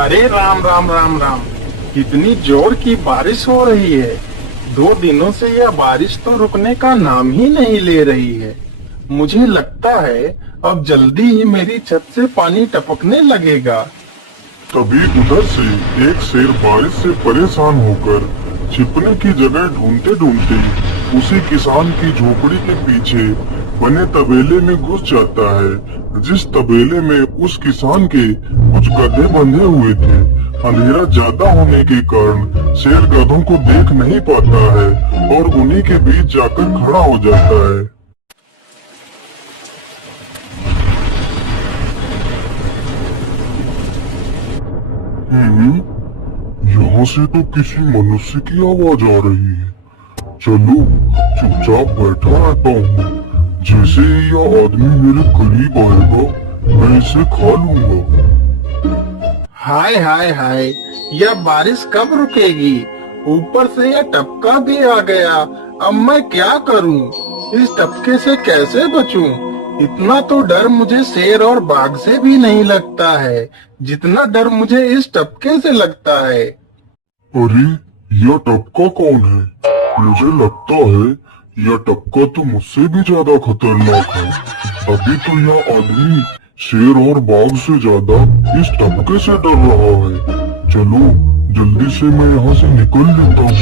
अरे राम राम राम राम। कितनी जोर की बारिश हो रही है। 2 दिनों से यह बारिश तो रुकने का नाम ही नहीं ले रही है। मुझे लगता है अब जल्दी ही मेरी छत से पानी टपकने लगेगा। तभी उधर से एक शेर बारिश से परेशान होकर छिपने की जगह ढूंढते ढूंढते उसी किसान की झोपड़ी के पीछे बने तबेले में घुस जाता है, जिस तबेले में उस किसान के कुछ गधे बंधे हुए थे। अंधेरा ज्यादा होने के कारण शेर गधों को देख नहीं पाता है और उन्हीं के बीच जाकर खड़ा हो जाता है। यहाँ से तो किसी मनुष्य की आवाज आ रही है। चलो चुपचाप बैठा रहता हूँ, जैसे ही यह आदमी मेरे करीब आएगा मैं इसे खा लूंगा। हाय हाय हाय, यह बारिश कब रुकेगी? ऊपर से यह टपका भी आ गया। अब मैं क्या करूं? इस टपके से कैसे बचूं? इतना तो डर मुझे शेर और बाघ से भी नहीं लगता है, जितना डर मुझे इस टपके से लगता है। अरे यह टपका कौन है? मुझे लगता है यह टपका तो मुझसे भी ज्यादा खतरनाक है। अभी तो यह आदमी शेर और बाघ से ज्यादा इस टपके से डर रहा है। चलो जल्दी से मैं यहाँ से निकल लेता हूँ,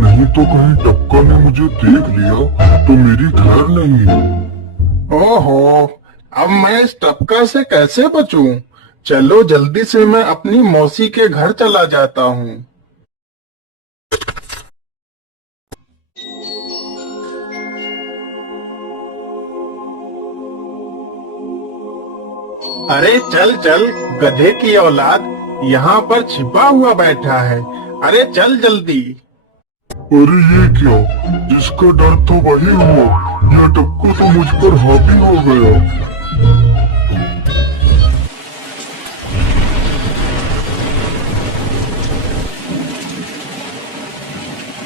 नहीं तो कहीं टपका ने मुझे देख लिया तो मेरी खैर नहीं। ओहो, अब मैं इस टपका से कैसे बचूं? चलो जल्दी से मैं अपनी मौसी के घर चला जाता हूँ। अरे चल चल गधे की औलाद, यहाँ पर छिपा हुआ बैठा है। अरे चल जल्दी। अरे ये क्या, जिसका डर तो वही हुआ, यह टपका तो मुझ पर हावी हो गया।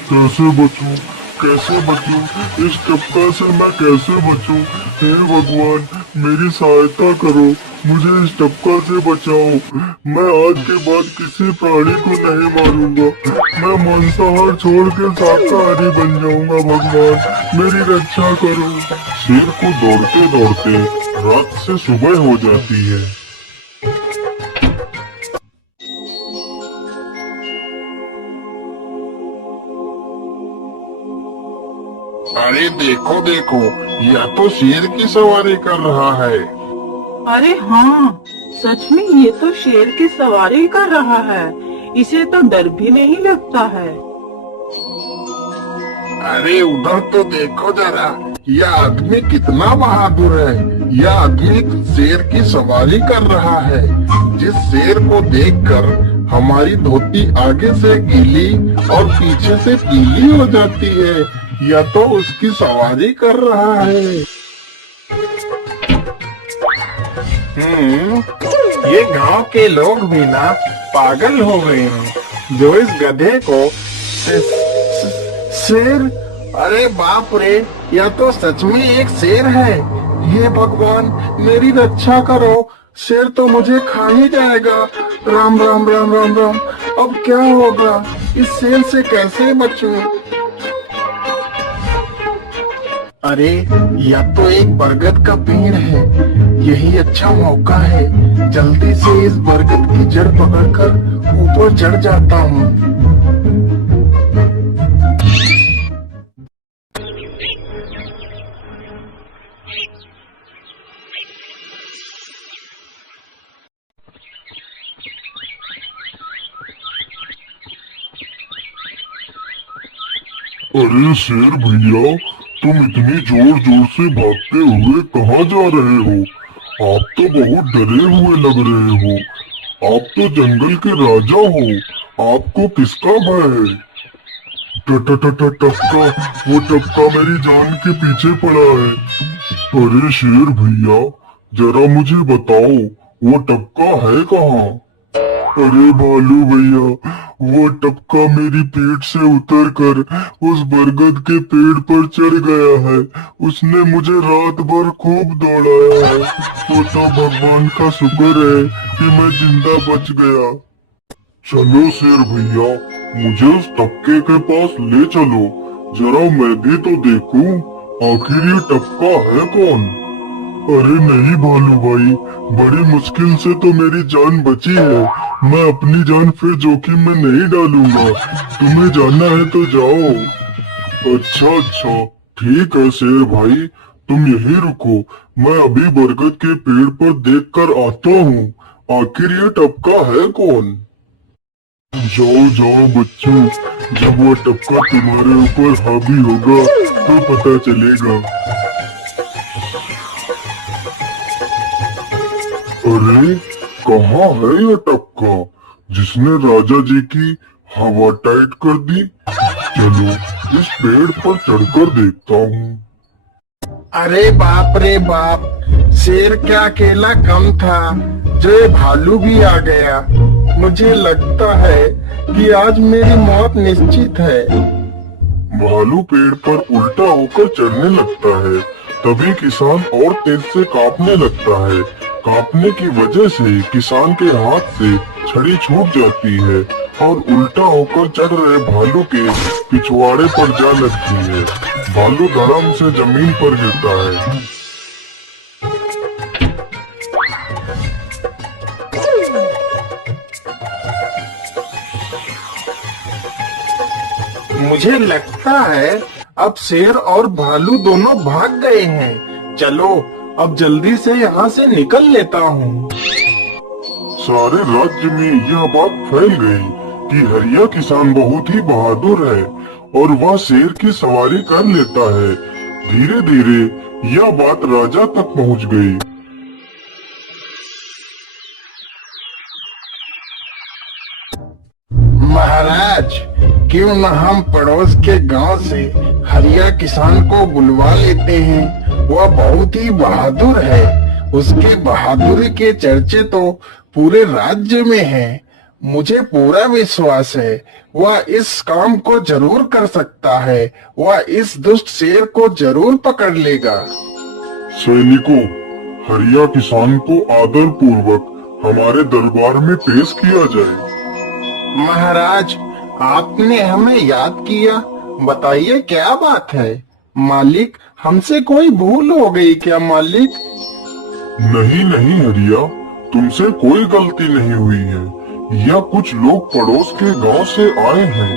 कैसे बचूं, कैसे बचूं? इस टपका से मैं कैसे बचूं? हे भगवान मेरी सहायता करो, मुझे इस टपका से बचाओ। मैं आज के बाद किसी प्राणी को नहीं मारूंगा, मैं मांसाहार छोड़ के शाकाहारी बन जाऊंगा। भगवान मेरी रक्षा करो। शेर को दौड़ते दौड़ते रात से सुबह हो जाती है। अरे देखो देखो, यह तो शेर की सवारी कर रहा है। अरे हाँ, सच में ये तो शेर की सवारी कर रहा है। इसे तो डर भी नहीं लगता है। अरे उधर तो देखो जरा, यह आदमी कितना बहादुर है। यह आदमी शेर की सवारी कर रहा है, जिस शेर को देखकर हमारी धोती आगे से गीली और पीछे से पीली हो जाती है। यह तो उसकी सवारी कर रहा है। ये गांव के लोग भी ना पागल हो गए हैं, जो इस गधे को शेर। अरे बाप रे, यह तो सच में एक शेर है। ये भगवान मेरी रक्षा करो, शेर तो मुझे खा ही जाएगा। राम राम राम राम राम। अब क्या होगा? इस शेर से कैसे बचूं? अरे यह तो एक बरगद का पेड़ है। यही अच्छा मौका है, जल्दी से इस बरगद की जड़ पकड़कर ऊपर चढ़ जाता हूँ। अरे शेर भैया, तुम इतनी जोर जोर से भागते हुए कहाँ जा रहे हो? आप तो बहुत डरे हुए लग रहे हो। आप तो जंगल के राजा हो, आपको किसका भय है? टपका, वो टपका मेरी जान के पीछे पड़ा है। अरे शेर भैया, जरा मुझे बताओ वो टपका है कहाँ? अरे भालू भैया, वो टपका मेरी पीठ से उतरकर उस बरगद के पेड़ पर चढ़ गया है। उसने मुझे रात भर खूब दौड़ाया है। वो तो भगवान का शुक्र है कि मैं जिंदा बच गया। चलो शेर भैया, मुझे उस टपके के पास ले चलो, जरा मैं भी तो देखूं आखिर ये टपका है कौन। अरे नहीं भालू भाई, बड़ी मुश्किल से तो मेरी जान बची है, मैं अपनी जान फिर जोखिम में नहीं डालूंगा। तुम्हें जाना है तो जाओ। अच्छा, ठीक है शेर भाई, तुम यहीं रुको, मैं अभी बरगद के पेड़ पर देखकर आता हूँ आखिर ये टपका है कौन। जाओ बच्चों, जब वो टपका तुम्हारे ऊपर हावी होगा तो पता चलेगा। अरे कहाँ है ये टपका जिसने राजा जी की हवा टाइट कर दी। चलो इस पेड़ पर चढ़कर देखता हूँ। अरे बाप रे बाप, शेर क्या अकेला कम था, जो ये भालू भी आ गया। मुझे लगता है कि आज मेरी मौत निश्चित है। भालू पेड़ पर उल्टा होकर चढ़ने लगता है, तभी किसान और तेज से कांपने लगता है। कांपने की वजह से किसान के हाथ से छड़ी छूट जाती है और उल्टा होकर चढ़ रहे भालू के पिछवाड़े पर जा लगती है। भालू धड़म से जमीन पर गिरता है। मुझे लगता है अब शेर और भालू दोनों भाग गए हैं। चलो अब जल्दी से यहाँ से निकल लेता हूँ। सारे राज्य में यह बात फैल गई कि हरिया किसान बहुत ही बहादुर है और वह शेर की सवारी कर लेता है। धीरे धीरे यह बात राजा तक पहुँच गई। महाराज, क्यों न हम पड़ोस के गांव से हरिया किसान को बुलवा लेते हैं। वह बहुत ही बहादुर है, उसके बहादुरी के चर्चे तो पूरे राज्य में हैं। मुझे पूरा विश्वास है वह इस काम को जरूर कर सकता है। वह इस दुष्ट शेर को जरूर पकड़ लेगा। सैनिकों, हरिया किसान को आदर पूर्वक हमारे दरबार में पेश किया जाए। महाराज, आपने हमें याद किया, बताइए क्या बात है। मालिक, हमसे कोई भूल हो गई क्या मालिक? नहीं हरिया, तुमसे कोई गलती नहीं हुई है। यह कुछ लोग पड़ोस के गांव से आए हैं।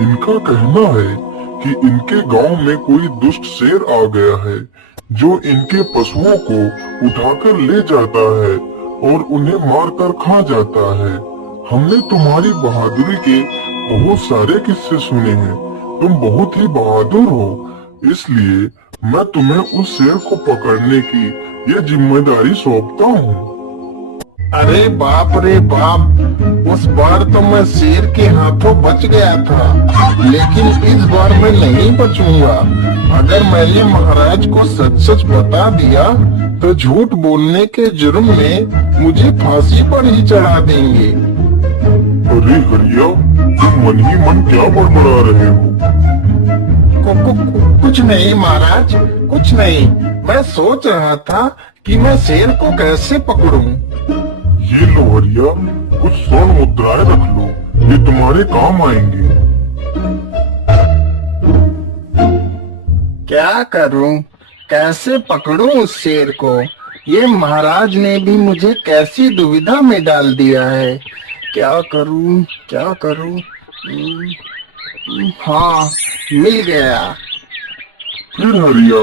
इनका कहना है कि इनके गांव में कोई दुष्ट शेर आ गया है जो इनके पशुओं को उठाकर ले जाता है और उन्हें मारकर खा जाता है। हमने तुम्हारी बहादुरी के बहुत सारे किस्से सुने हैं। तुम बहुत ही बहादुर हो, इसलिए मैं तुम्हें उस शेर को पकड़ने की ये जिम्मेदारी सौंपता हूँ। अरे बाप रे बाप, उस बार तो मैं शेर के हाथों बच गया था, लेकिन इस बार मैं नहीं बचूंगा। अगर मैंने महाराज को सच सच बता दिया तो झूठ बोलने के जुर्म में मुझे फांसी पर ही चढ़ा देंगे। अरे हरिया, तुम मन ही मन क्या बड़बड़ा रहे हो? कुछ नहीं महाराज, कुछ नहीं। मैं सोच रहा था कि मैं शेर को कैसे पकड़ूं। ये लो हरिया, कुछ स्वर्ण मुद्राएं रख लो, ये तुम्हारे काम आएंगे। क्या करूं, कैसे पकड़ूं उस शेर को? ये महाराज ने भी मुझे कैसी दुविधा में डाल दिया है। क्या करूं, क्या करूं? हाँ, मिल गया। फिर हरिया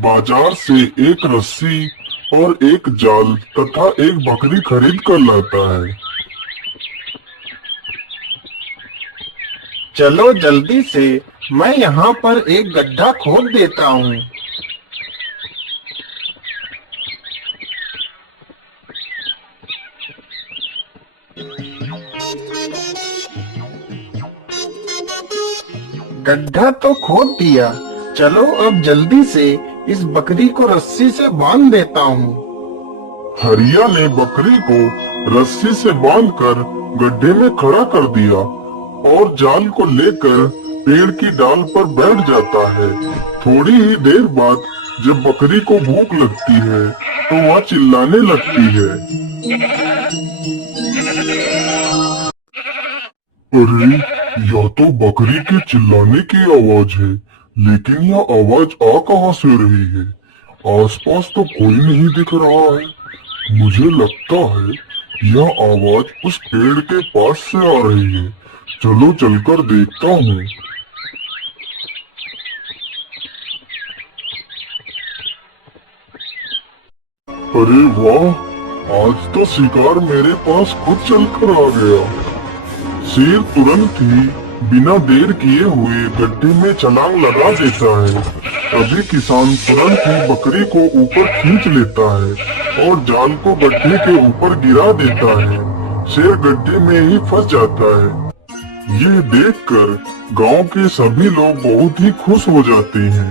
बाजार से एक रस्सी और एक जाल तथा एक बकरी खरीद कर लाता है। चलो जल्दी से, मैं यहाँ पर एक गड्ढा खोद देता हूँ। गड्ढा तो खोद दिया। चलो अब जल्दी से इस बकरी को रस्सी से बांध देता हूँ। हरिया ने बकरी को रस्सी से बांधकर गड्ढे में खड़ा कर दिया और जाल को लेकर पेड़ की डाल पर बैठ जाता है। थोड़ी ही देर बाद जब बकरी को भूख लगती है तो वह चिल्लाने लगती है। अरे, यह तो बकरी के चिल्लाने की आवाज है, लेकिन यह आवाज आ कहाँ से रही है? आसपास तो कोई नहीं दिख रहा है। मुझे लगता है यह आवाज उस पेड़ के पास से आ रही है। चलो चलकर देखता हूँ। अरे वाह, आज तो शिकार मेरे पास खुद चलकर आ गया। शेर तुरंत ही बिना देर किए हुए गड्ढे में छलांग लगा देता है। तभी किसान तुरंत ही बकरी को ऊपर खींच लेता है और जाल को गड्ढे के ऊपर गिरा देता है। शेर गड्ढे में ही फंस जाता है। यह देखकर गांव के सभी लोग बहुत ही खुश हो जाते हैं।